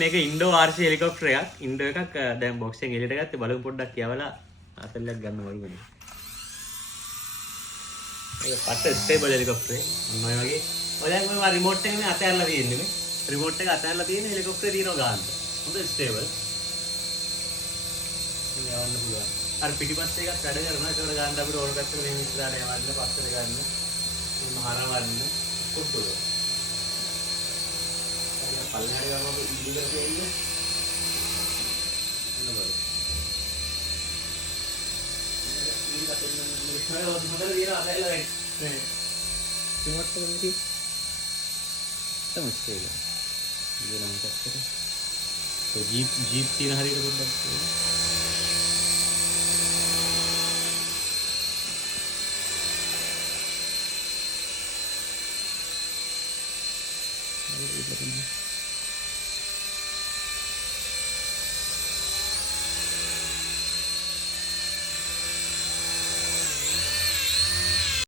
මේක indoor RC helicopter එකක්. Indoor එකක් දැන් බොක්ස් එකෙන් එළියට ගත්තේ බලමු පොඩ්ඩක් කියවලා අතල්ලක් ගන්න වගේ. මේක පට ස්ටේබල් හෙලිකොප්ටර් එක. මොන වගේ. ඔය දැන් මම රිමෝට් එක මේ අතහැරලා තියෙන්නේ මේ. රිමෝට් එක අතහැරලා තියෙන හෙලිකොප්ටරේ තියෙනවා ගාන්න. හොඳ ස්ටේබල්. මේ යවන්න පුළුවන්. අර පිටිපස්සේ එකක් වැඩ කරනවා. ඒකට ගන්න අපිට ඕන පැත්තට මෙහෙම ඉස්සරහට යවන්න, පස්සට ගන්න. මහරවන්න කොටුව. පල්ලෙහාට ගමම ඉදිරියට තියෙන්නේ. නබල. ඊට පස්සේ මොකද දිනා අතල්ලා නේ. රිමෝට් එක මෙතන. තමයි ස්ටේබල්. ඉතින් අපිට ජීප් තියෙන හරියට පොඩ්ඩක් Thank you.